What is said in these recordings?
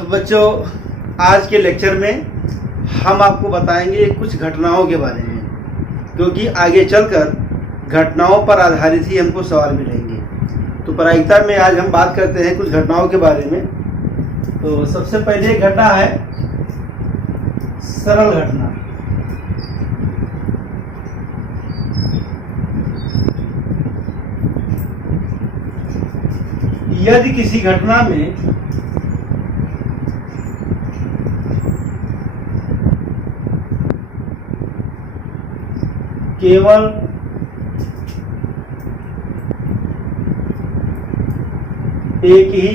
बच्चों, आज के लेक्चर में हम आपको बताएंगे कुछ घटनाओं के बारे में, क्योंकि आगे चलकर घटनाओं पर आधारित ही हमको सवाल मिलेंगे। तो प्रायिकता में आज हम बात करते हैं कुछ घटनाओं के बारे में। तो सबसे पहले एक घटना है सरल घटना। यदि किसी घटना में केवल एक ही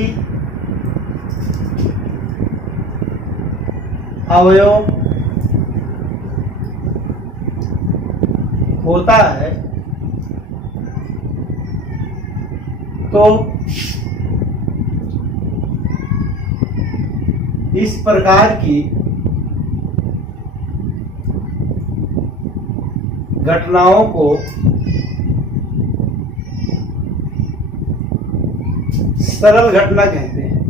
अवयव होता है तो इस प्रकार की घटनाओं को सरल घटना कहते हैं।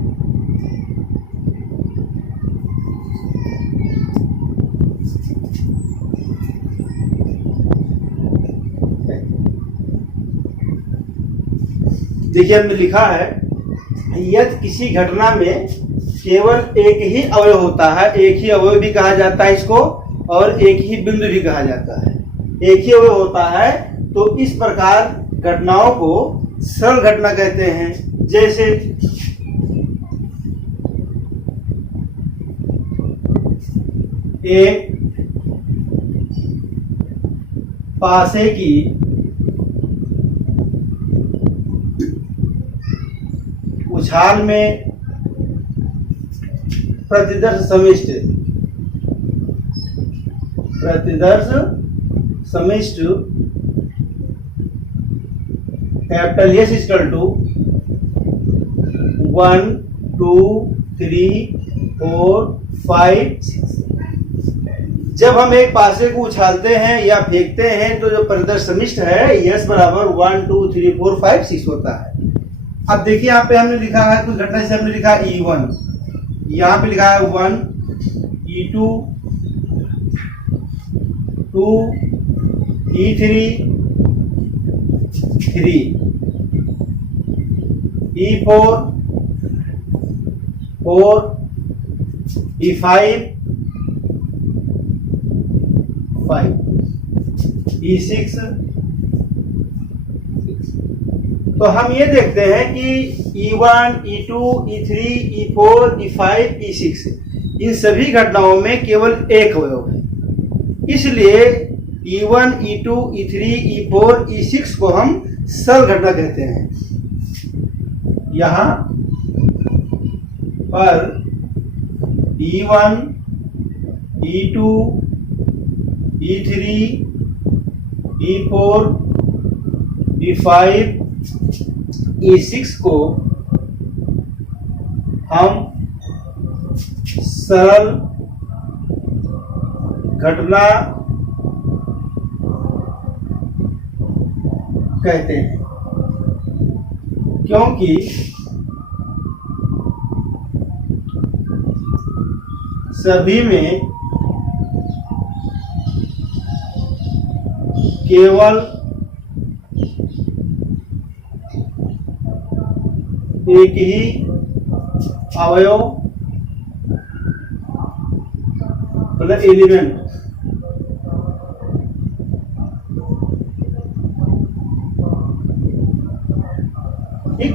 देखिए, हमने लिखा है यदि किसी घटना में केवल एक ही अवयव होता है, एक ही अवयव भी कहा जाता है इसको, और एक ही बिंदु भी कहा जाता है। एक ही अवयव होता है तो इस प्रकार घटनाओं को सरल घटना कहते हैं। जैसे एक पासे की उछाल में प्रतिदर्श समिष्ट कैपिटल S इक्वल टू 1 2 3 4 5 6। जब हम एक पासे को उछालते हैं या फेंकते हैं तो जो प्रतिदर्श समिष्ट है S बराबर 1 2 3 4 5 6 होता है। अब देखिए, यहाँ पे हमने लिखा है कुछ घटना से हमने लिखा E1, यहाँ पे लिखा है 1, E2 2, E3 3, E4 4, E5 5, E6 तो हम ये देखते हैं कि E1, E2, E3, E4, E5, E6 इन सभी घटनाओं में केवल एक अवयव है। इसलिए E1, E2, E3, E4, E6 को हम सरल घटना कहते हैं। यहाँ पर E1, E2, E3, E4, E5, E6 को हम सरल घटना कहते हैं, क्योंकि सभी में केवल एक ही अवयव मतलब एलिमेंट ठीक।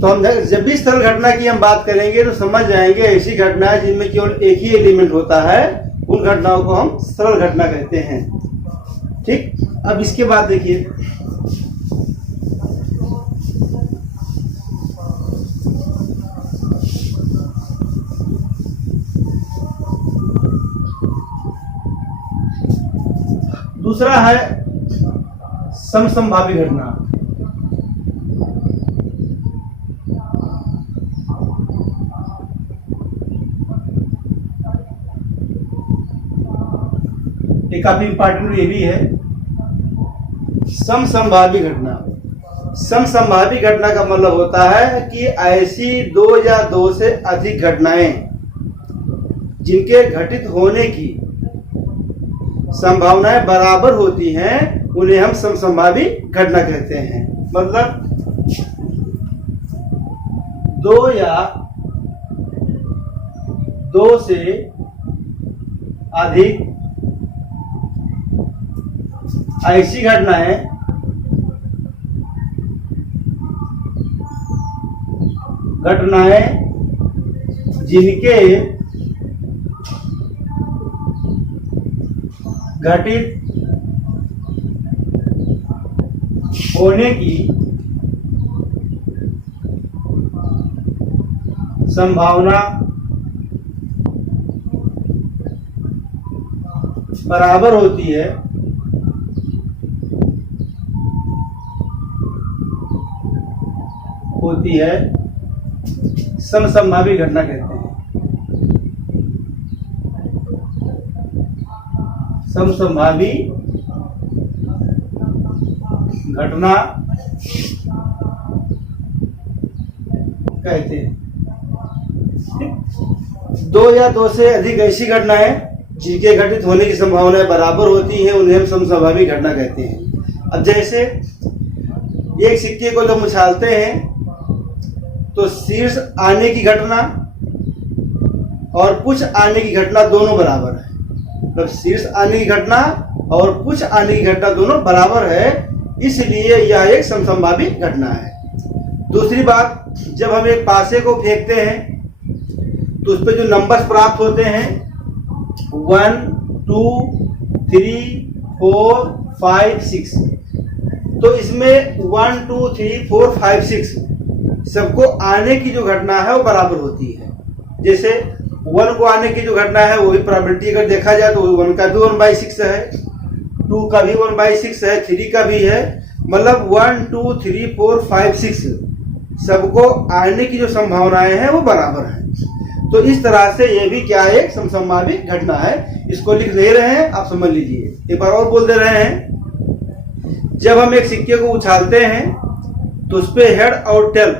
तो हम जब भी सरल घटना की हम बात करेंगे तो समझ जाएंगे ऐसी घटनाएं जिनमें केवल एक ही एलिमेंट होता है, उन घटनाओं को हम सरल घटना कहते हैं। ठीक। अब इसके बाद देखिए, दूसरा है समसंभावी घटना। ये काफी इंपॉर्टेंट ये भी है। समसंभावी घटना समसंभावी घटना का मतलब होता है कि ऐसी दो या दो से अधिक घटनाएं जिनके घटित होने की संभावनाएं बराबर होती हैं उन्हें हम समसंभावी घटना कहते हैं। मतलब दो या दो से अधिक ऐसी घटनाएं जिनके घटित होने की संभावना बराबर होती है समसंभावी घटना कहते हैं। समसंभावी घटना कहते हैं। दो या दो से अधिक ऐसी घटनाएं जिनके घटित होने की संभावनाएं बराबर होती हैं उन्हें हम समसंभावी घटना कहते हैं। अब जैसे एक सिक्के को जब उछालते हैं तो शीर्ष आने की घटना और पुछ आने की घटना दोनों बराबर है। मतलब शीर्ष आने की घटना और पुछ आने की घटना दोनों बराबर है, इसलिए यह एक समसंभावी घटना है। दूसरी बात, जब हम एक पासे को फेंकते हैं तो उस पर जो नंबर्स प्राप्त होते हैं 1 2 3 4 5 6, तो इसमें 1 2 3 4 5 6 सबको आने की जो घटना है वो बराबर होती है। जैसे 1 को आने की जो घटना है वही प्रोबेबिलिटी अगर देखा जाए तो 1 का भी 1/6 है, 2 का भी 1/6 है, 3 का भी है। मतलब 1 2 3 4 5 6 सबको आने की जो संभावनाएं हैं वो बराबर हैं। तो इस तरह से ये भी क्या है, एक समसंभावी घटना है। इसको लिख नहीं रहे हैं, आप समझ लीजिए। एक बार और बोल दे रहे हैं, जब हम एक सिक्के को उछालते हैं तो उस पे हेड और टेल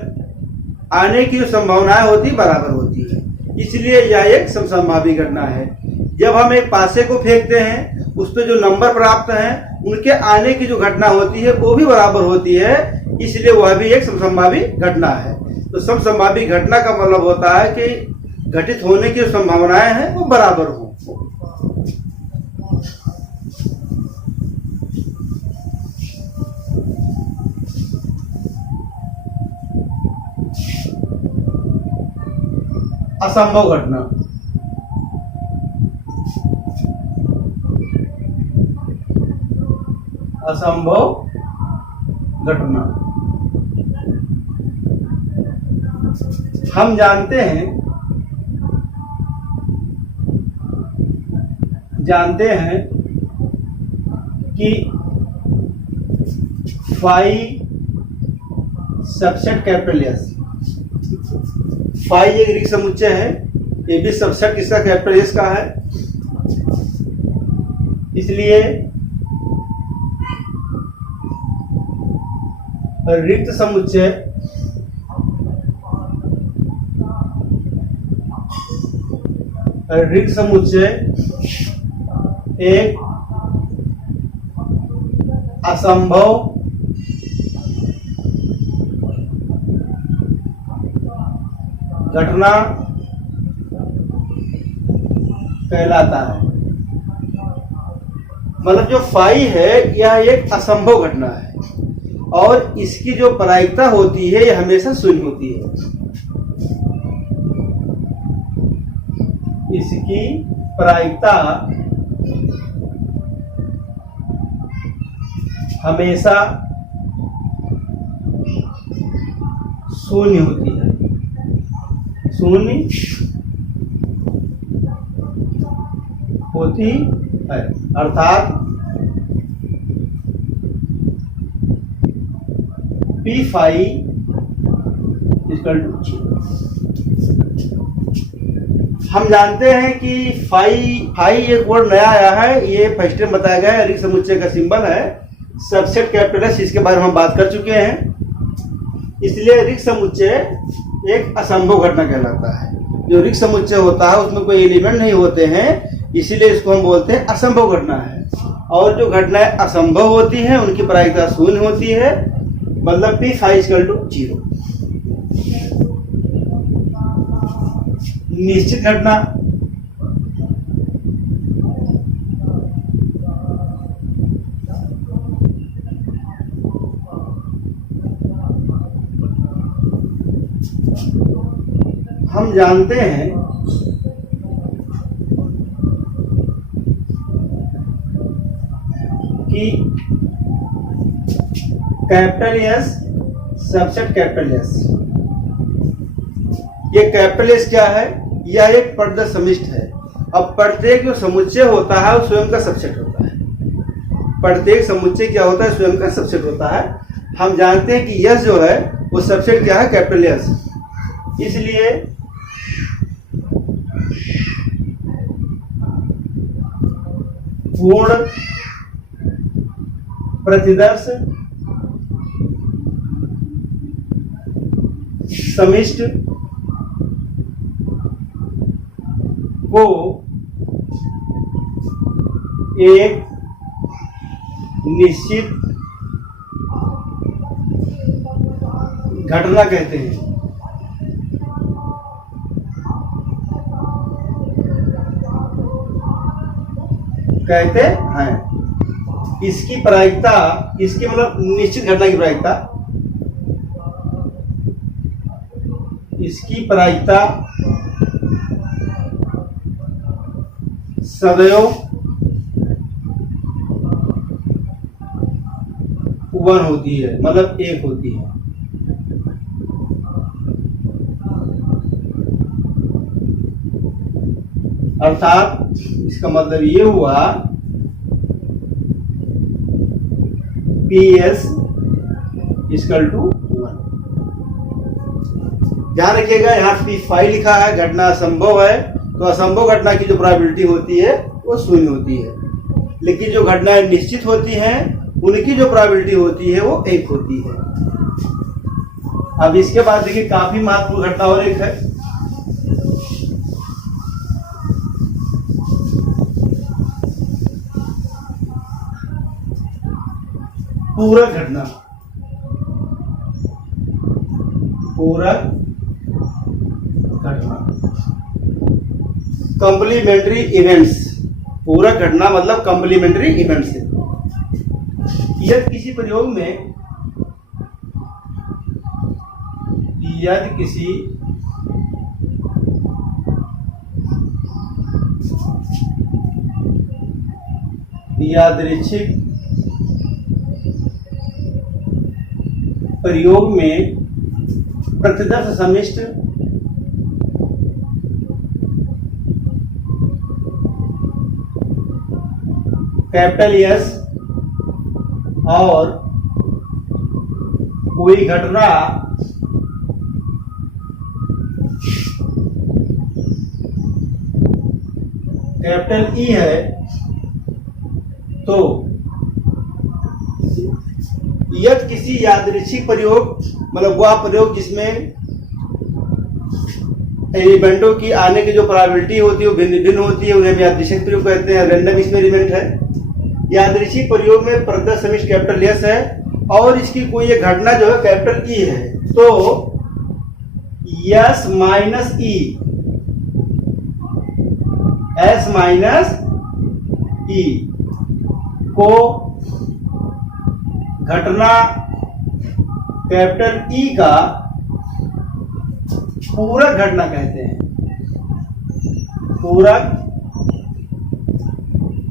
आने की जो संभावनाएं होती बराबर होती है, इसलिए यह एक समसंभावी घटना है। जब हम एक पासे को फेंकते हैं उस पे जो नंबर प्राप्त हैं उनके आने की जो घटना होती है वो भी बराबर होती है, इसलिए वह भी एक समसंभावी घटना है। तो समसंभावी घटना का मतलब होता है कि घटित होने की जो संभावनाएं हैं वो बराबर हो। असंभव घटना, असंभव घटना हम जानते हैं कि phi subset capital S, phi एक ग्रीक समुच्चय है, ये भी सबसेट किसका, कैपिटल एस का है। इसलिए रिक्त समुच्चय एक असंभव घटना कहलाता है। मतलब जो फाई है यह एक असंभव घटना है और इसकी जो प्रायिकता होती है यह हमेशा शून्य होती है। इसकी प्रायिकता हमेशा शून्य होती है, शून्य होती है। अर्थात पी फाई इक्वल टू, हम जानते हैं कि फाई एक वर्ड नया आया है, ये फर्स्ट टाइम बताया गया है। रिक्त समुच्चय का सिंबल है सबसेट कैपिटल एस, इसके बारे में हम बात कर चुके हैं। इसलिए रिक्त समुच्चय एक असंभव घटना कहलाता है। जो रिक्त समुच्चय होता है उसमें कोई एलिमेंट नहीं होते हैं, इसीलिए इसको हम बोलते हैं असंभव घटना है। और जो घटनाएं असंभव होती हैं उनकी प्रायिकता शून्य होती है, मतलब P5 0। निश्चित घटना, हम जानते हैं कि capital S subset capital S, ये कैपिटल एस क्या है? यह एक प्रदत्त समिष्ट है। अब प्रत्येक जो समुच्चय होता है वो स्वयं का सबसेट होता है। प्रत्येक समुच्चय क्या होता है? स्वयं का सबसेट होता है। हम जानते हैं कि यस जो है वो सबसेट क्या है? Capital S. इसलिए पूर्ण प्रतिदर्श समिष्ट को एक निश्चित घटना कहते हैं। कहते हैं इसकी प्रायिकता, इसकी मतलब निश्चित घटना की प्रायिकता, इसकी प्रायिकता सदैव 1 होती है, मतलब 1 होती है। अर्थात इसका मतलब ये हुआ PS = 1। ध्यान रखिएगा, यहाँ P5 लिखा है, घटना असंभव है, तो असंभव घटना की जो प्रोबेबिलिटी होती है वो 0 होती है। लेकिन जो घटनाएं निश्चित होती हैं उनकी जो प्रोबेबिलिटी होती है वो 1 होती है। अब इसके बाद देखिए काफी महत्वपूर्ण घटना और एक है, पूरक घटना। पूरक घटना, कॉम्प्लीमेंट्री इवेंट्स। पूरक घटना मतलब कॉम्प्लीमेंट्री इवेंट्स है। यदि किसी प्रयोग में, यदि किसी यादृच्छिक प्रयोग में प्रतिदर्श समिष्ट कैपिटल एस और कोई घटना कैपिटल ई है, तो यदि किसी यादृच्छिक प्रयोग, मतलब वह प्रयोग जिसमें एलिमेंटों की आने की जो प्रोबेबिलिटी होती है वो भिन्न भिन्न होती है, उन्हें हम यादृच्छिक प्रयोग कहते हैं, रैंडम एक्सपेरिमेंट है। यादृच्छिक प्रयोग में प्रदत्त समिष्ट कैपिटल एस है और इसकी कोई एक घटना जो है कैपिटल ई है, तो एस माइनस ई, एस माइनस ई को घटना कैपिटल ई का पूरक घटना कहते हैं। पूरक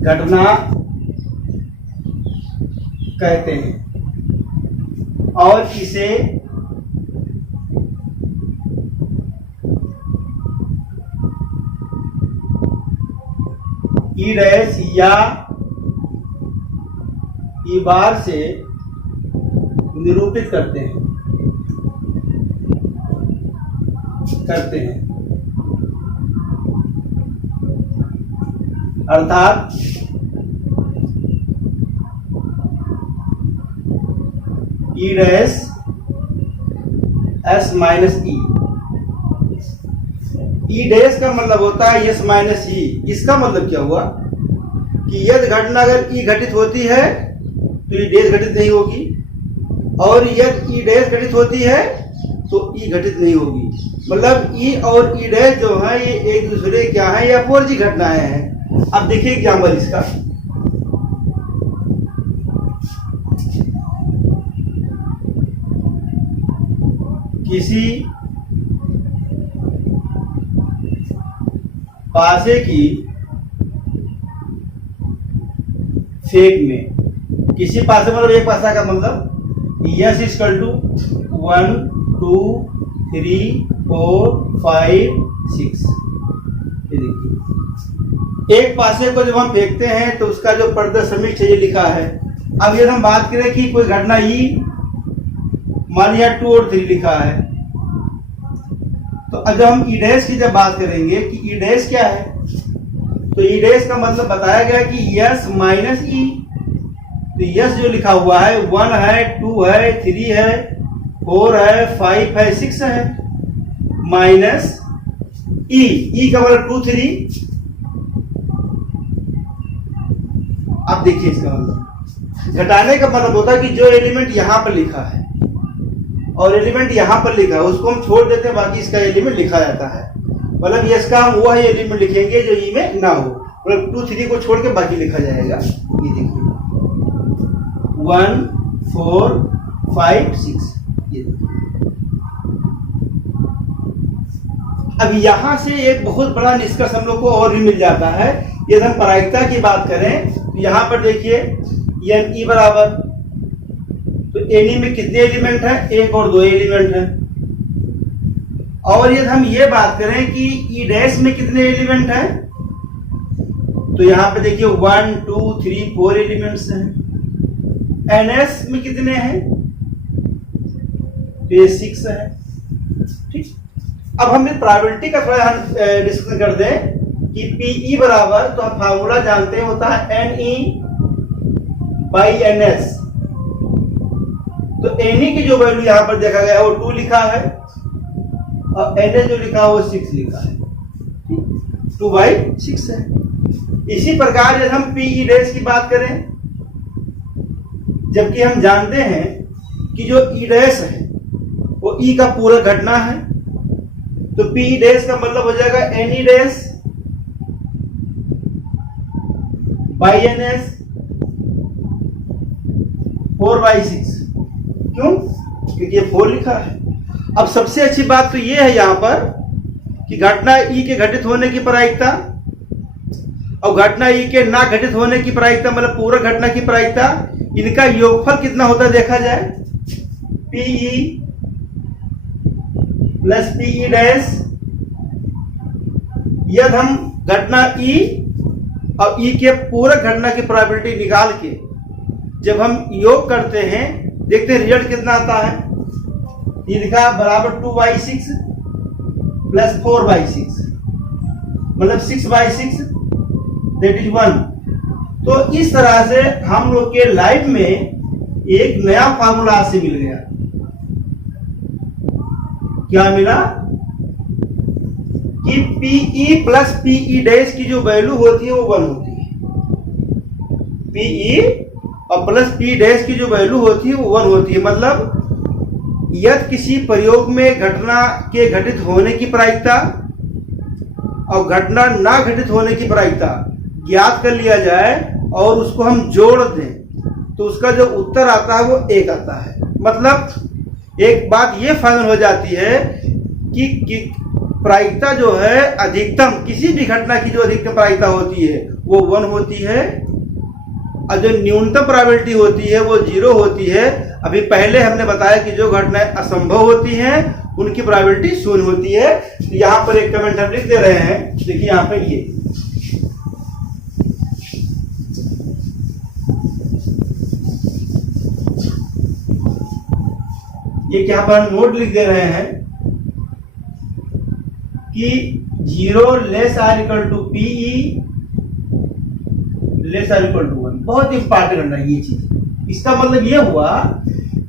घटना कहते हैं और इसे ई डैश या ई बार से निरूपित करते हैं। अर्थात ई डैश एस माइनस ई। ई डैश का मतलब होता है एस माइनस ई। इसका मतलब क्या हुआ कि यदि घटना अगर ई घटित होती है तो ई डैश घटित नहीं होगी, और यदि ई डैश घटित होती है तो ई घटित नहीं होगी। मतलब ई और ई डैश जो है ये एक दूसरे क्या है, ये अपोजिट घटनाएं हैं। अब देखिए एग्जाम्पल इसका, किसी पासे की फेक में, किसी पासे मतलब एक पासा का मतलब यस इक्वल टू 1 2 3 4 5 6। ये देखिए एक पासे को जब हम फेंकते हैं तो उसका जो प्रदर्शमिष्ठ ये लिखा है। अब यदि हम बात करें कि कोई घटना ई मान लिया 2 और 3 लिखा है, तो जब हम ई डैश की जब बात करेंगे कि ई डैश क्या है, तो ई डैश का मतलब बताया गया कि यस माइनस ई। तो यस जो लिखा हुआ है 1 है 2 है 3 है 4 है 5 है 6 है, माइनस ई का मतलब 2 3। आप देखिए इसका मतलब घटाने का मतलब होता है कि जो एलिमेंट यहां पर लिखा है और एलिमेंट यहां पर लिखा है उसको हम छोड़ देते हैं, बाकी इसका एलिमेंट लिखा जाता है। मतलब यस का हम वह एलिमेंट लिखेंगे जो ई में ना हो, मतलब 2 3 को छोड़ के बाकी लिखा जाएगा। ये देखिए 1 4 5 6। ये अब यहां से एक बहुत बड़ा निष्कर्ष हम लोग को और भी मिल जाता है। यदि हम प्रायिकता की बात करें तो यहां पर देखिए एन ई बराबर, तो एन ई में कितने एलिमेंट हैं, 1 और 2 एलिमेंट हैं। और यदि हम ये बात करें कि ई डैश में कितने एलिमेंट हैं, तो यहां पे देखिए 1 2 3 4 एलिमेंट्स हैं। एनएस में कितने हैं, तो ये 6 है। ठीक, अब हम प्रोबेबिलिटी का थोड़ा डिस्कशन कर दें कि पीई बराबर, तो हम फार्मूला जानते हैं होता है N E by N S. तो एन ई की जो वैल्यू यहां पर देखा गया है वो 2 लिखा है और एन एस जो लिखा है वो 6 लिखा है, 2/6 है। इसी प्रकार यदि हम पीई डैश की बात करें, जबकि हम जानते हैं कि जो ई डैश है वो ई का पूरा घटना है, तो पी डैश का मतलब हो जाएगा N E dash by N S 4/6। क्यों? क्योंकि ये 4 लिखा है। अब सबसे अच्छी बात तो ये है यहां पर कि घटना ई के घटित होने की प्रायिकता और घटना ई के ना घटित होने की प्रायिकता, मतलब पूरा घटना की प्रायिकता, इनका योगफल कितना होता है देखा जाए। पीई प्लस पीई डैश, यदि हम घटना ई और ई के पूरा घटना की प्रोबेबिलिटी निकाल के जब हम योग करते हैं, देखते हैं रिजल्ट कितना आता है। ये लिखा बराबर 2/6 प्लस 4/6, मतलब 6/6 दैट इज 1। तो इस तरह से हम लोग के लाइफ में एक नया फार्मूला से मिल गया। क्या मिला कि पीई प्लस पीई डैश की जो वैल्यू होती है वो 1 होती है। पीई और प्लस पी डैश की जो वैल्यू होती है वो 1 होती है। मतलब यदि किसी प्रयोग में घटना के घटित होने की प्रायिकता और घटना ना घटित होने की प्रायिकता ज्ञात कर लिया जाए और उसको हम जोड़ दें, तो उसका जो उत्तर आता है वो 1 आता है। मतलब एक बात ये फाइनल हो जाती है कि प्रायिकता जो है अधिकतम, किसी भी घटना की जो अधिकतम प्रायिकता होती है वो 1 होती है और जो न्यूनतम प्रोबेबिलिटी होती है वो 0 होती है। अभी पहले हमने बताया कि जो घटनाएं असंभव होती हैं उनकी प्रोबेबिलिटी 0 होती है। तो यहां पर एक कमेंट हम लिख दे रहे हैं, देखिए यहां पर ये क्या पर हम नोट लिख दे रहे हैं कि 0 less or equal to PE less or equal to 1। बहुत इंपॉर्टेंट है ये चीज। इसका मतलब ये हुआ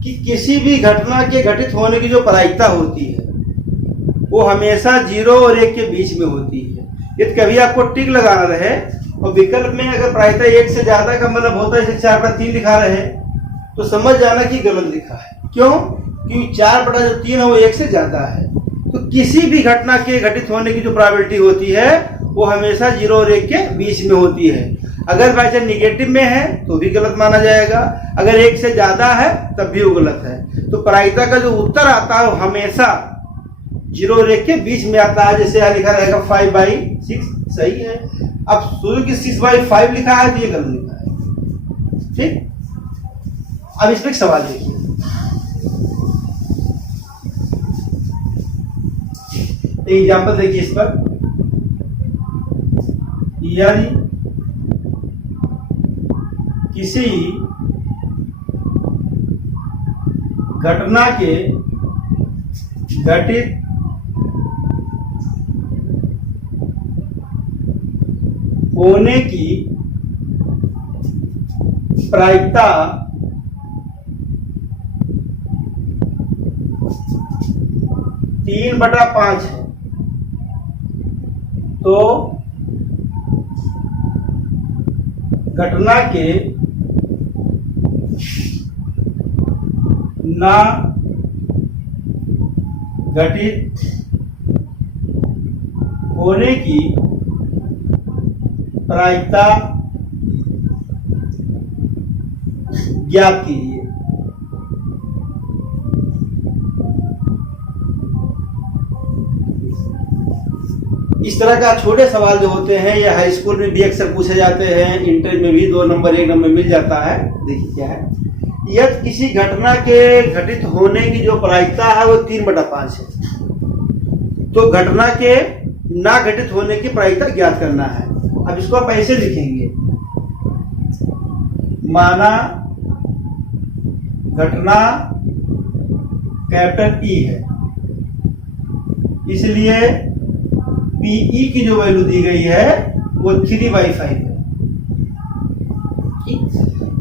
कि किसी भी घटना के घटित होने की जो प्रायिकता होती है वो हमेशा 0 और 1 के बीच में होती है। यदि कभी आपको टिक लगाना रहे और विकल्प में अगर प्रायिकता 1 से ज्यादा का मतलब होता है, जैसे 4/3 लिखा रहे तो समझ जाना कि गलत लिखा है। क्यों? क्योंकि 4/3 है वो 1 से ज्यादा है। तो किसी भी घटना के घटित होने की जो प्रोबेबिलिटी होती है वो हमेशा 0 और 1 के बीच में होती है। अगर बाई चांस निगेटिव में है तो भी गलत माना जाएगा, अगर 1 से ज्यादा है तब भी वो गलत है। तो प्रायिकता का जो उत्तर आता है वो हमेशा 0 और 1 के बीच में आता है। जैसे यहाँ लिखा रहेगा 5/6, सही है। अब सोचो कि 6/5 लिखा है तो ये गलत लिखा है। ठीक, अब इस पर एक सवाल देखिए। एग्जाम्पल देखिए इस पर, यानी किसी घटना के घटित होने की प्रायिकता 3/5 है, तो घटना के ना घटित होने की प्रायिकता ज्ञात कीजिए। इस तरह का छोटे सवाल जो होते हैं ये हाई स्कूल में भी अक्सर पूछे जाते हैं, इंटर में भी 2 नंबर 1 नंबर मिल जाता है। देखिए क्या है, यदि किसी घटना के घटित होने की जो प्रायिकता है वो 3/5 है, तो घटना के ना घटित होने की प्रायिकता ज्ञात करना है। अब इसको आप ऐसे लिखेंगे, माना घटना कैपिटल E है, इसलिए PE की जो वैल्यू दी गई है वो 3/5 है।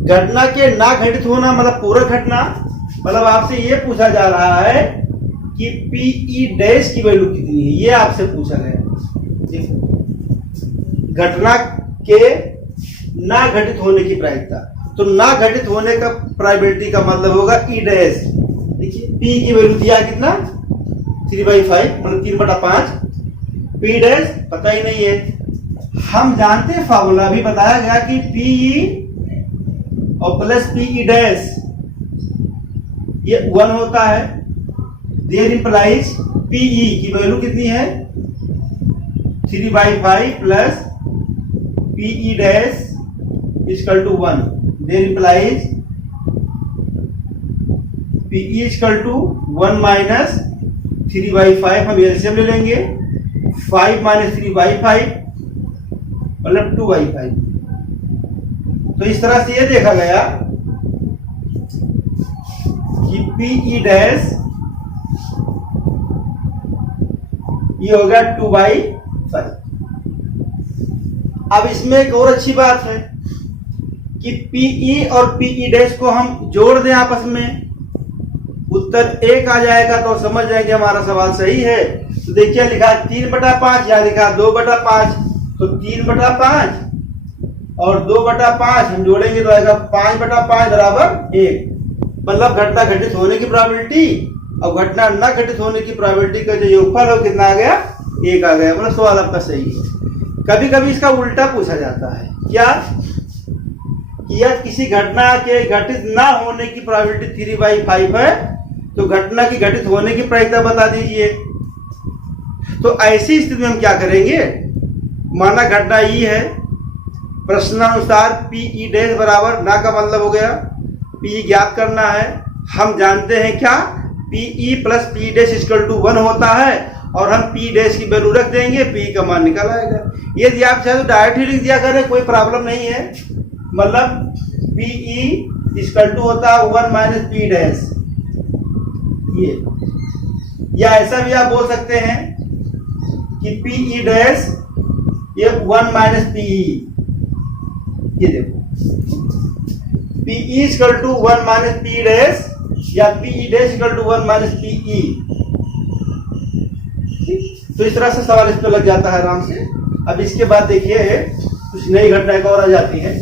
घटना के ना घटित होना मतलब पूरा घटना, मतलब आपसे ये पूछा जा रहा है कि PE डैश की वैल्यू कितनी है, ये आपसे पूछा गया। घटना के ना घटित होने की प्रायिकता, तो ना घटित होने का प्रोबेबिलिटी का मतलब होगा E डैश। देखिए P की वैल्यू दिया कितना, 3/5 मतलब 3/5। P डैश पता ही नहीं है, हम जानते हैं फार्मूला भी बताया गया कि PE और प्लस PE डैश ये 1 होता है। देयर इंप्लाइज PE की वैल्यू कितनी है, 3/5 plus PE dash equal to 1। There implies PE equal to 1 minus 3/5। हम एलसीएम ले लेंगे, 5 माइनस 3/5 मतलब 2/5। तो इस तरह से ये देखा गया कि PE डैश ये हो गया 2/5। अब इसमें एक और अच्छी बात है कि PE और PE डैश को हम जोड़ दें आपस में, उत्तर 1 आ जाएगा तो समझ जाएंगे हमारा सवाल सही है। तो देखिए लिखा 3/5, या लिखा 2/5, तो 3/5 और 2/5 हम जोड़ेंगे तो आएगा 5/5 बराबर 1। मतलब घटना घटित होने की प्रोबेबिलिटी और घटना न घटित होने की प्रोबेबिलिटी का जो योगफल हो कितना आ गया, 1 आ गया। मतलब सवाल आपका सही है। कभी कभी इसका उल्टा पूछा जाता है, क्या कि यदि किसी घटना के घटित ना होने की प्रोबेबिलिटी 3/5 है तो घटना की घटित होने की प्रायिकता बता दीजिए। तो ऐसी स्थिति में हम क्या करेंगे, माना घटना E है, प्रश्नानुसार PE डैश बराबर ना का मतलब हो गया P ज्ञात करना है। हम जानते हैं क्या, PE plus P dash equal to 1 होता है और हम P डैश की वैल्यू रख देंगे, P का मान निकल आएगा। यदि आप चाहे तो डायरेक्ट ही लिख दिया करें, कोई प्रॉब्लम नहीं है। मतलब PE इक्वल टू होता है 1 माइनस P डैश, ये, या ऐसा भी आप बोल सकते हैं कि PE डैश ये 1 माइनस PE, ये देखो PE equal to 1 minus P dash या PE dash equal to 1 minus PE. तो इस तरह से सवाल इस पर लग जाता है आराम से। अब इसके बाद देखिए कुछ नई घटनाएं और आ जाती हैं।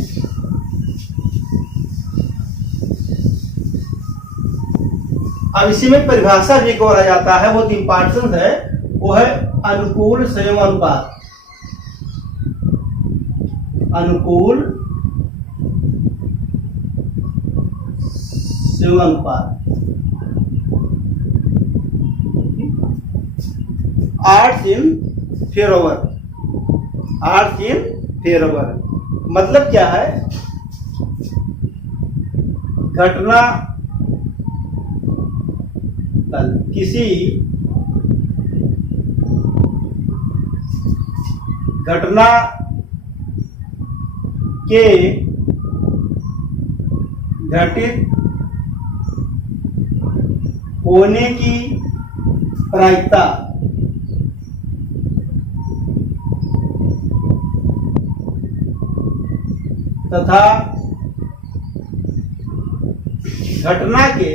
अब इसी में परिभाषा भी एक और आ जाता है, बहुत इंपॉर्टेंट है, वो है अनुकूल संयोग अनुपात। अनुकूल संयोग अनुपात 8 इन फेवर। 8 इन फेवर मतलब क्या है? घटना किसी घटना के घटित होने की प्रायिकता तथा घटना के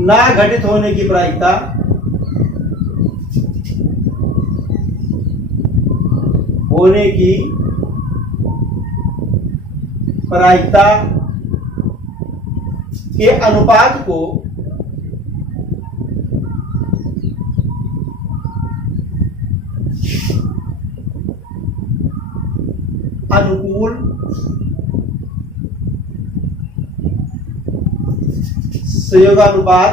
ना घटित होने की प्रायिकता के अनुपात को अनुकूल संयोगानुपात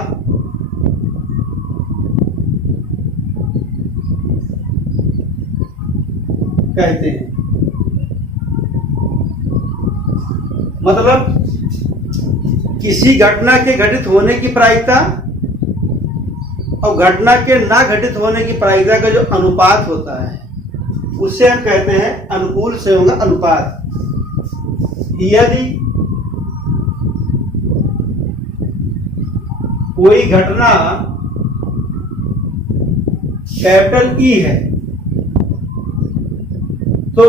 कहते हैं। मतलब किसी घटना के घटित होने की प्रायिकता और घटना के ना घटित होने की प्रायिकता का जो अनुपात होता है उससे हम कहते हैं अनुकूल संयोग अनुपात। यदि कोई घटना कैपिटल ई है तो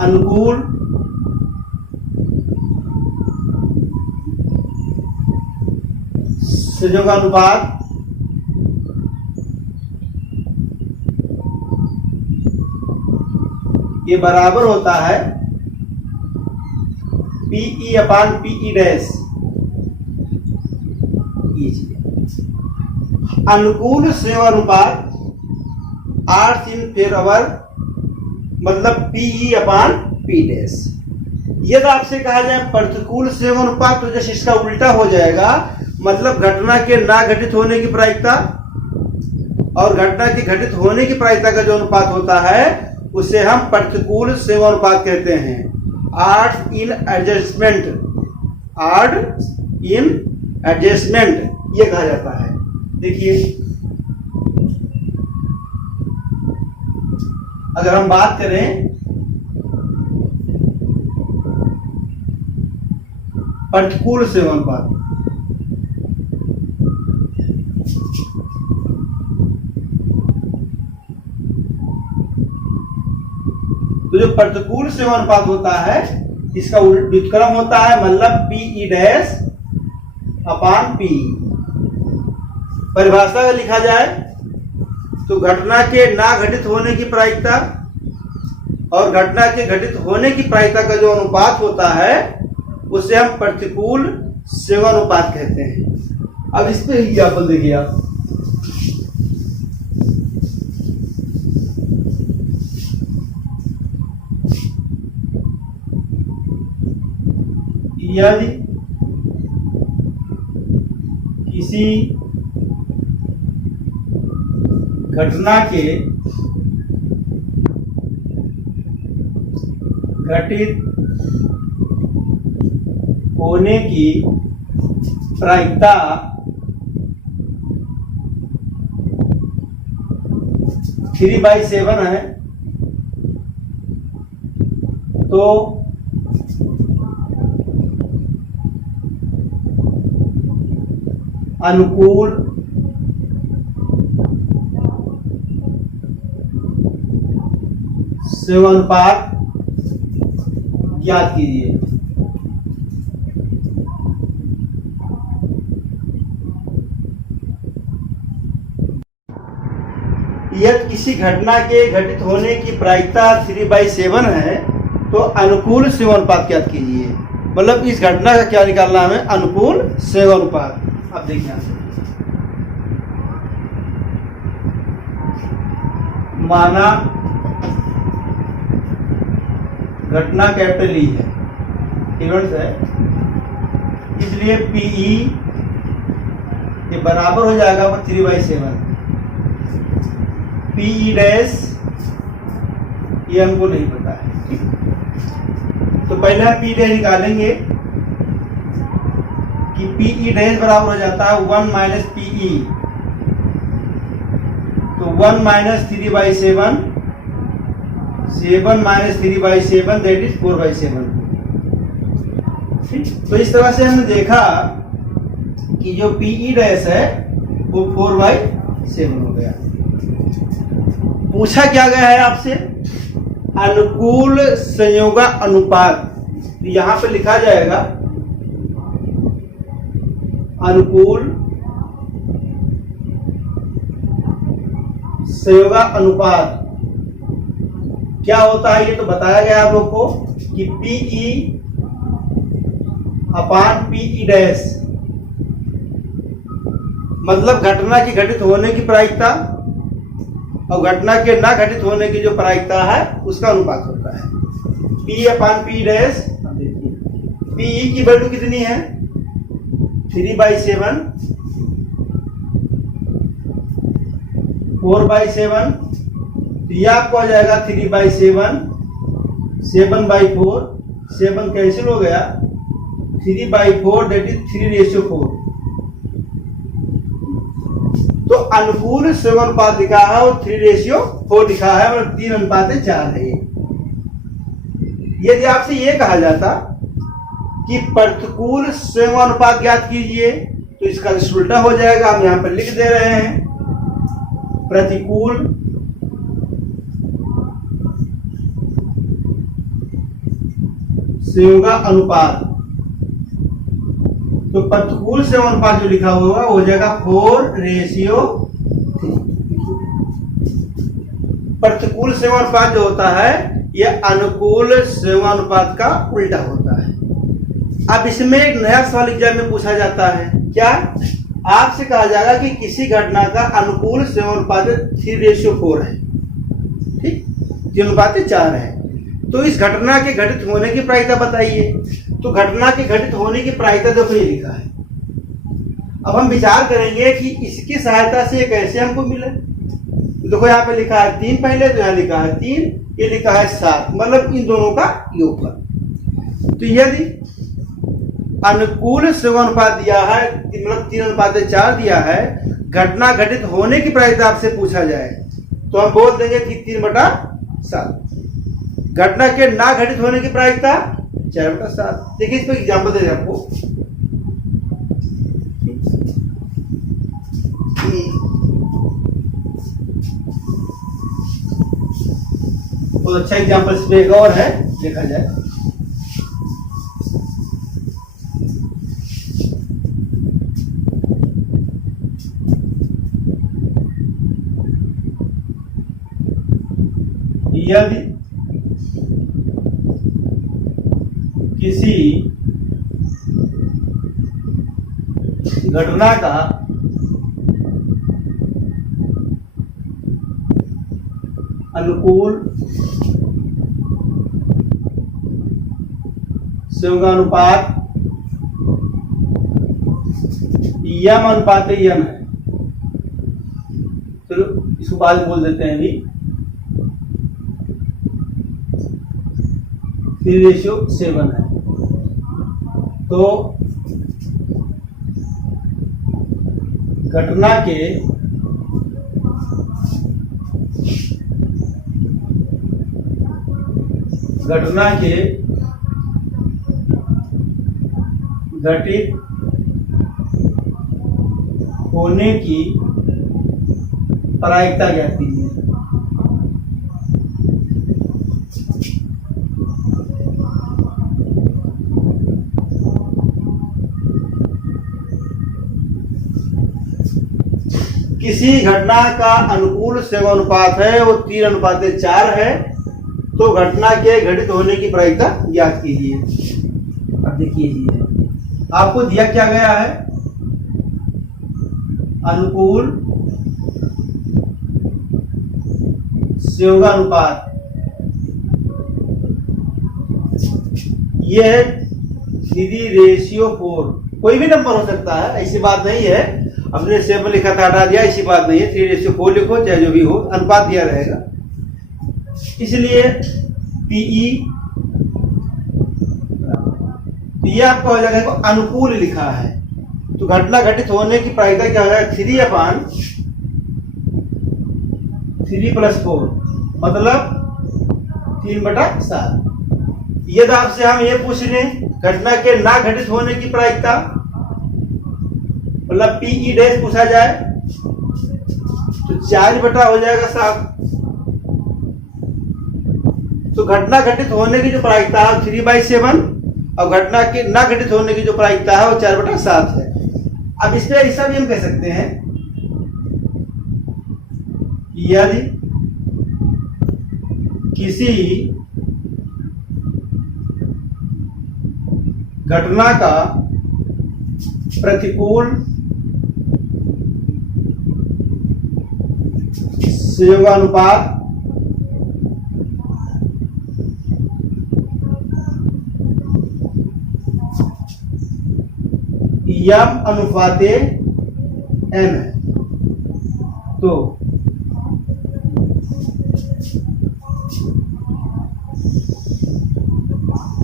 अनुकूल संयोगानुपात ये बराबर होता है पीई अपान पीई डैश। अनुकूल संयोगानुपात 8 इन फेवर मतलब पीई अपान पी डैश। यदि आपसे कहा जाए प्रतिकूल संयोगानुपात तो जैसे इसका उल्टा हो जाएगा, मतलब घटना के ना घटित होने की प्रायिकता और घटना के घटित होने की प्रायिकता का जो अनुपात होता है उसे हम प्रतिकूल संयोगानुपात कहते हैं। ऑड इन एडजस्टमेंट, ऑड इन एडजस्टमेंट ये कहा जाता है। देखिए अगर हम बात करें प्रतिकूल संयोगानुपात, तो जो प्रतिकूल संयोगानुपात होता है इसका व्युत्क्रम होता है मतलब पीई डैश अपान पी। परिभाषा में लिखा जाए तो घटना के ना घटित होने की प्रायिकता और घटना के घटित होने की प्रायिकता का जो अनुपात होता है उसे हम प्रतिकूल संयोगानुपात कहते हैं। अब इस पे एग्जाम्पल देखिए आप, यदि किसी घटना के घटित होने की प्रायिकता 3/7 है तो अनुकूल सेवानुपात ज्ञात कीजिए। यदि किसी घटना के घटित होने की प्रायिकता 3/7 है तो अनुकूल सेवानुपात ज्ञात कीजिए। मतलब इस घटना का क्या निकालना है हमें, अनुकूल सेवानुपात। अब देखिए यहां से, माना घटना कैपिटल ई है, इवेंट्स है, इसलिए पीई ये बराबर हो जाएगा 3/7। पीई डैश ये हमको नहीं पता है, तो पहले हम पी डैश निकालेंगे कि पीई डैश बराबर हो जाता है 1 माइनस पीई, तो 1 माइनस 3/7, 7 माइनस 3/7 दैट इज 4/7। तो इस तरह से हमने देखा कि जो पीई डैश है वो 4/7 हो गया। पूछा क्या गया है आपसे, अनुकूल संयोगा अनुपात, तो यहां पे लिखा जाएगा अनुकूल संयोगा अनुपात क्या होता है, ये तो बताया गया आप लोग को कि पीई अपान पीई डैश, मतलब घटना की घटित होने की प्रायिकता और घटना के ना घटित होने की जो प्रायिकता है उसका अनुपात होता है। P upon P dash, PE की वैल्यू कितनी है 3/7, 4/7, तो यह आपको आ जाएगा 3/7, 7/4, 7 कैंसिल हो गया, 3/4 दैट इज 3:4। तो अनुकूल सेवानुपात लिखा है और 3:4 लिखा है, मतलब 3:4 है। यदि आपसे यह कहा जाता कि प्रतिकूल सेवानुपात ज्ञात कीजिए तो इसका उल्टा हो जाएगा, हम यहां पर लिख दे रहे हैं प्रतिकूल संयोगा अनुपात। तो प्रतिकूल सेवानुपात जो लिखा होगा वो हो जाएगा 4:3। प्रतिकूल सेवानुपात जो होता है यह अनुकूल सेवानुपात का उल्टा होता है। अब इसमें एक नया सवाल एग्जाम में पूछा जाता है, क्या आपसे कहा जाएगा कि किसी घटना का अनुकूल सेवानुपात 3:4 है, ठीक, 3:4 है, तो इस घटना के घटित होने की प्रायिकता बताइए। तो घटना के घटित होने की प्रायिकता देखो ये लिखा है। अब हम विचार करेंगे कि इसकी सहायता से कैसे हमको मिले। देखो यहाँ पे लिखा है 3 पहले, तो यहाँ लिखा है 3, ये लिखा है 7, मतलब इन दोनों का योगफल। तो यदि अनुकूल सेवानुपात दिया है, मतलब 3:4 दिया है, घटना घटित होने की प्रायिकता आपसे पूछा जाए तो हम बोल देंगे कि 3/7। घटना के ना घटित होने की प्रायिकता 4/7। देखिए इस पर एग्जाम्पल दे रहे आपको, बहुत अच्छा एग्जाम्पल इसमें एक और है, देखा जाए। यदि किसी घटना का अनुकूल संयोगानुपात यम अनुपात यम है, चलो इसको बाद में बोल देते हैं अभी, 3:7 है। तो घटना के घटित होने की प्रायिकता ज्ञात कीजिए। किसी घटना का अनुकूल सेवानुपात है वो 3:4 है, तो घटना के घटित होने की प्रायिकता ज्ञात कीजिए। अब देखिए आपको दिया क्या गया है, अनुकूल सेवानुपात, यह है 3:4। कोई भी नंबर हो सकता है, ऐसी बात नहीं है हमने सेव में लिखा था हटा दिया, ऐसी बात नहीं है। 3:4 लिखो चाहे जो भी हो, अनुपात दिया रहेगा। इसलिए पीई यह आपका हो जाएगा, अनुकूल लिखा है तो घटना घटित होने की प्रायिकता क्या हो जाएगा, 3/3 + 4 मतलब 3/7। यदि आपसे हम ये पूछ लें घटना के ना घटित होने की प्रायिकता मतलब पीई डैश पूछा जाए तो 4 हो जाएगा 7। तो घटना घटित होने की जो प्रायिकता है 3/7 और घटना के ना घटित होने की जो प्रायिकता है वो 4/7 है। अब इस पे ऐसा भी हम कह सकते हैं यदि किसी घटना का प्रतिकूल सेवानुपात m/n है, तो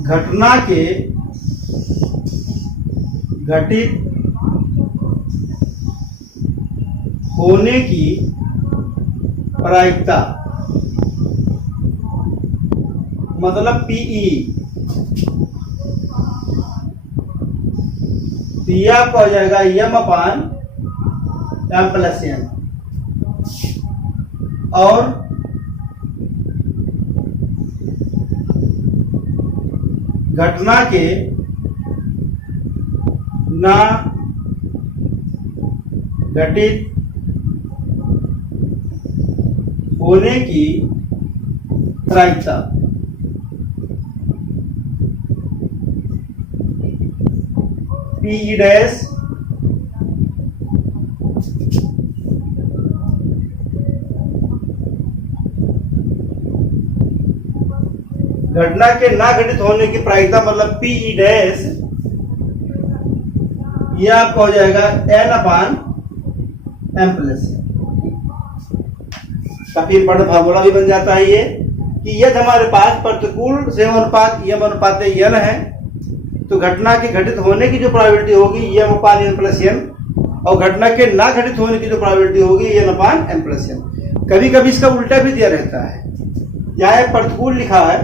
घटना के घटित होने की प्रायिकता मतलब पीई यह आपका हो जाएगा m/m+n और घटना के ना घटित होने की प्रायिकता पीई डैश घटना के ना घटित होने की प्रायिकता मतलब पीई डैश यह आपका हो जाएगा n/m+n। काफी इंपॉर्टेंट फार्मूला भी बन जाता है ये कि यदि हमारे पास प्रतिकूल सेवानुपात m/n है तो घटना के घटित होने की जो प्रोबेबिलिटी होगी m/n+n और घटना के ना घटित होने की जो प्रोबेबिलिटी होगी n/m+n। कभी कभी इसका उल्टा भी दिया रहता है, यहाँ प्रतिकूल लिखा है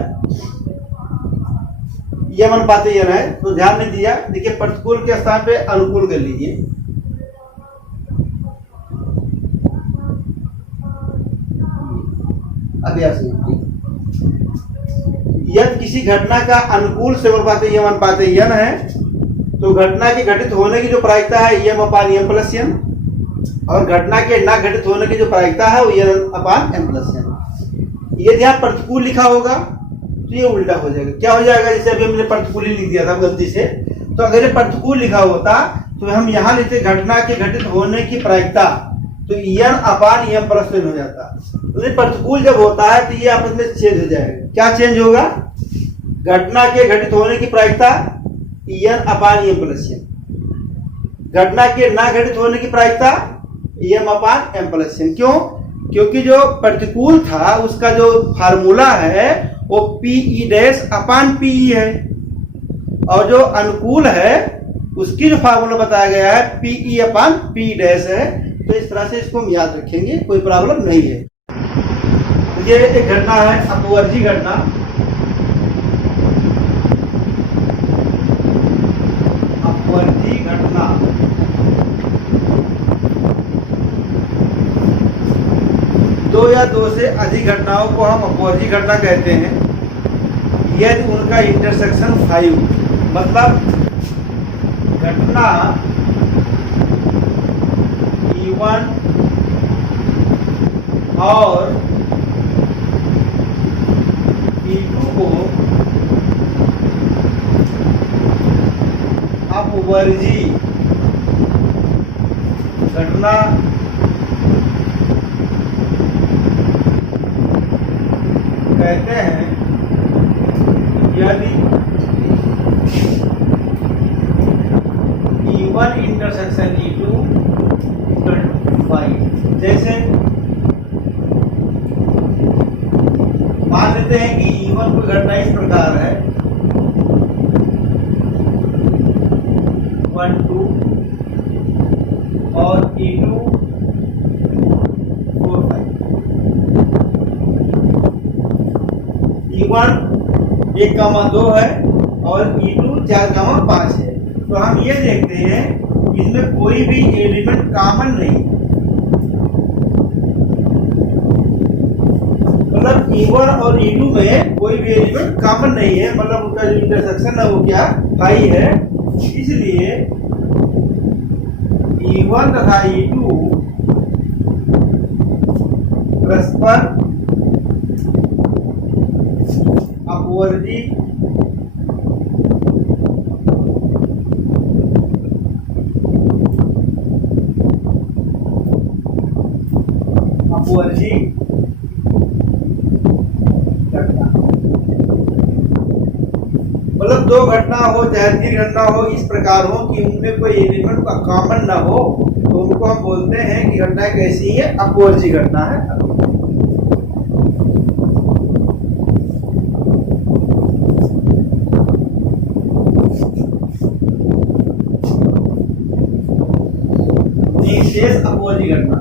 m/n है तो ध्यान नहीं दिया, देखिए प्रतिकूल के स्थान पे अनुकूल कर लीजिए। अब यदि किसी घटना का अनुकूल सेवानुपात m/n है तो घटना के घटित होने की जो प्रायिकता है m/m+n और घटना के ना घटित होने की जो प्रायिकता है वो n/m+n। यदि यहाँ प्रतिकूल लिखा होगा तो ये उल्टा हो जाएगा। क्या हो जाएगा, जैसे अभी हमने प्रतिकूल ही लिख दिया था गलती से, तो अगर ये प्रतिकूल लिखा होता तो हम यहाँ लिखते घटना के घटित होने की प्रायिकता तो n/m+n हो जाता। तो प्रतिकूल जब होता है तो ये आपस में चेंज हो जाएगा। क्या चेंज होगा, घटना के घटित होने की प्रायिकता n/m+n, घटना के ना घटित होने की प्रायिकता m/m+n। क्यों, क्योंकि जो प्रतिकूल था उसका जो फार्मूला है वो PE'/PE है और जो अनुकूल है उसकी जो फार्मूला बताया गया है PE/P' है। तो इस तरह से इसको हम याद रखेंगे, कोई प्रॉब्लम नहीं है। ये एक घटना है अपवर्ती घटना, अपवर्ती घटना दो या दो से अधिक घटनाओं को हम अपवर्ती घटना कहते हैं यदि उनका इंटरसेक्शन 5 मतलब घटना E1 और E2 को अपवर्जी घटना कहते हैं यदि E1 इंटरसेक्शन E2 5। जैसे मान लेते हैं कि E1 की घटना इस प्रकार है 1 2 और E2 4 5। E1 1,2 है और E2 4,5 है। तो हम ये देखते हैं इसमें कोई भी एलिमेंट कॉमन नहीं, मतलब E1 और E2 में कोई भी एलिमेंट कॉमन नहीं है, मतलब उनका जो इंटरसेक्शन है वो क्या हाई है। इसलिए E1 तथा E2 परस्पर अपवर्ती घटना, मतलब दो घटना हो चाहे तीन घटना हो इस प्रकार हो कि उनमें कोई एलिमेंट का कॉमन ना हो, तो उनको हम बोलते हैं कि घटना कैसी है, अपवर्ती घटना है। निशेष अपवर्ती घटना।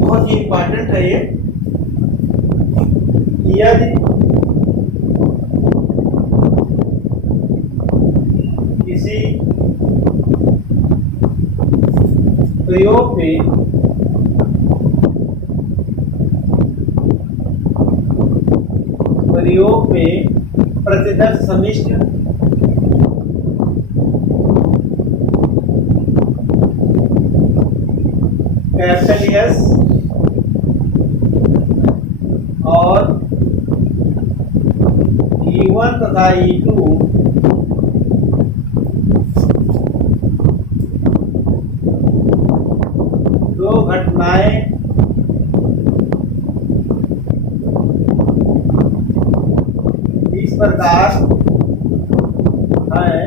बहुत ही इंपॉर्टेंट है ये। यदि किसी प्रयोग में प्रतिदर्श समिष्ट कैपिटल एस और E1 तथा E2 दो घटनाएं इस प्रकार है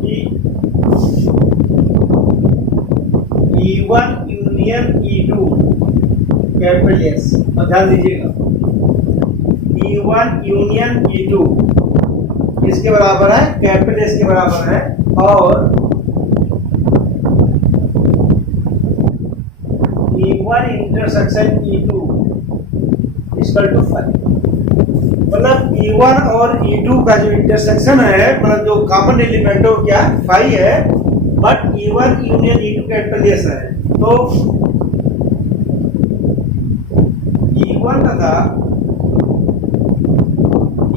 कि E1 union E2 capital S, ध्यान दीजिएगा E1 यूनियन E2 किसके बराबर है, कैपिटल एस के बराबर है, और E1 intersection E2 equal to 5। मतलब E1 और E2 का जो इंटरसेक्शन है, मतलब जो कॉमन एलिमेंट हो क्या 5 है, but E1 union E2 capital S है। तो E1 तथा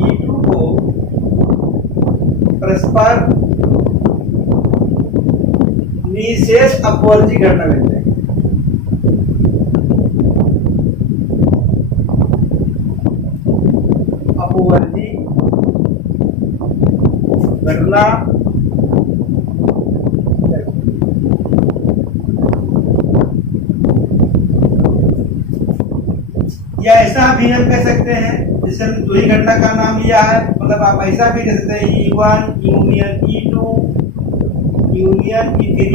E2 को परस्पर निशेष अपवर्ती घटना कहते हैं। अपवर्ती घटना या ऐसा भी हम कह सकते हैं, जैसे हम दो ही घटना का नाम लिया है, मतलब आप ऐसा भी कह सकते हैं E1 union E2 union E3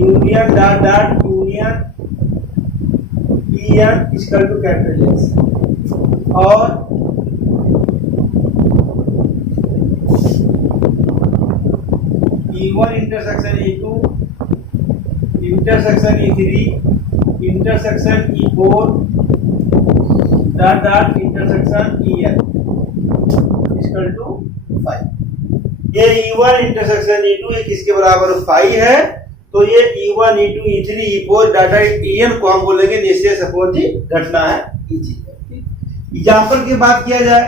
union dot dot union EN equal to capital S, और E1 intersection E2 intersection E3 intersection E4 dot डॉट इंटरसेक्शन EN इक्वल टू 5। ये E1 इंटरसेक्शन E2 किसके बराबर 5 है, तो ये E1 E2 E3 E4 data En को हम बोलेंगे निश्चय सपोर्जी घटना है Eg। एग्जाम्पल की बात किया जाए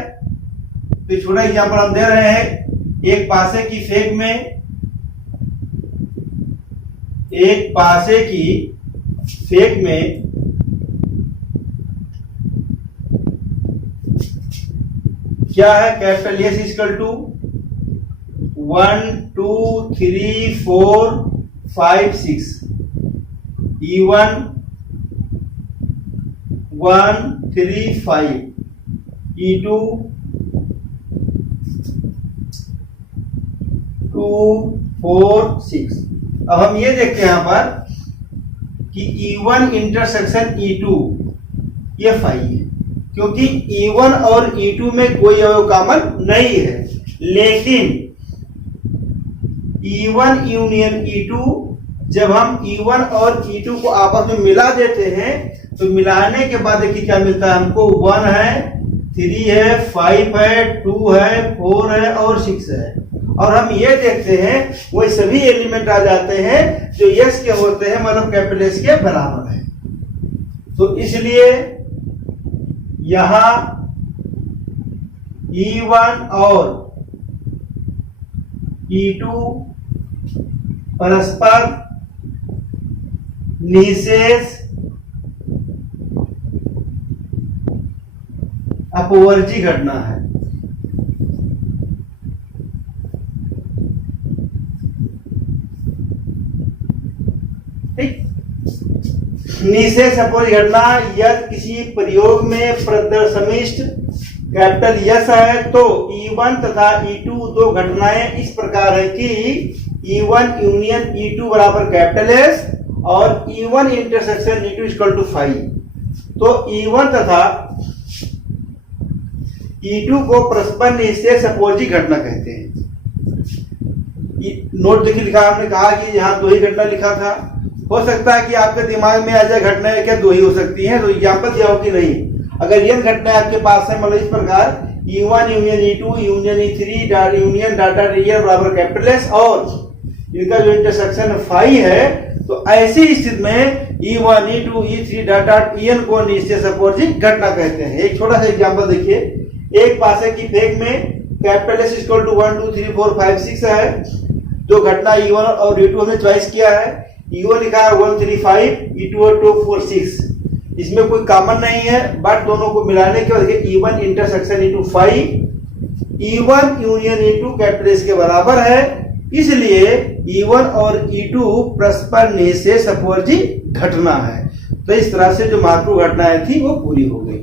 तो छोटा एग्जाम्पल हम दे रहे हैं। एक पासे की फेक में क्या है, capital S equal to 1 2 3 4 5 6, E1 1 3 5, E2 2 4 6। अब हम ये देखते हैं यहां पर कि E1 इंटरसेक्शन E2 ये फाई है, क्योंकि E1 और E2 में कोई अवयव कॉमन नहीं है। लेकिन E1 यूनियन E2, जब हम E1 और E2 को आपस में मिला देते हैं तो मिलाने के बाद देखिए क्या मिलता है हमको, 1 है, 3 है, 5 है, 2 है, 4 है और 6 है। और हम ये देखते हैं वो सभी एलिमेंट आ जाते हैं जो यस के होते हैं, मतलब कैपिटल एस के बराबर है। तो इसलिए यहां E1 और E2 परस्पर निःशेष अपवर्जी घटना है। ठीक, निःशेष अपवर्जी घटना यदि किसी प्रयोग में प्रदर्शमिष्ट कैपिटल यस है तो E1 तथा E2 दो घटनाएं इस प्रकार है कि E1 यूनियन E2 बराबर कैपिटल एस और E1 intersection E2 equal to 5। तो E1 तथा E2 को परस्पर निःशेष अपवर्जी घटना कहते हैं। नोट देखिए लिखा, आपने कहा कि यहाँ दो ही घटना लिखा था, हो सकता है कि आपके दिमाग में आ जाए घटनाएं क्या दो ही हो सकती हैं, तो एग्जाम्पल दिया हो कि नहीं। अगर ये घटना आपके पास है, मतलब इस प्रकार E1 union E2 union E3 union data real बराबर कैपिटल एस और इनका जो इंटरसेक्शन फाई है, तो ऐसी स्थिति में E1 E2 E3 data En को निश्चय अपवर्जी घटना कहते हैं। एक छोटा सा एग्जाम्पल देखिए, एक पासे की फेक में कैपिटल एस इक्वल टू 1 2 3 4 5 6 है। जो घटना E1 और E2 हमने चॉइस किया है, E1 लिखा है 1 3 5, E2 2 4 6, इसमें कोई कॉमन नहीं है, बट दोनों को मिलाने के बाद E1 intersection E2 5, E1 union E2 capital S के बराबर है, इसलिए E1 और E2 परस्पर निःशेष अपवर्जी घटना है। तो इस तरह से जो महत्वपूर्ण घटनाएं थी वो पूरी हो गई।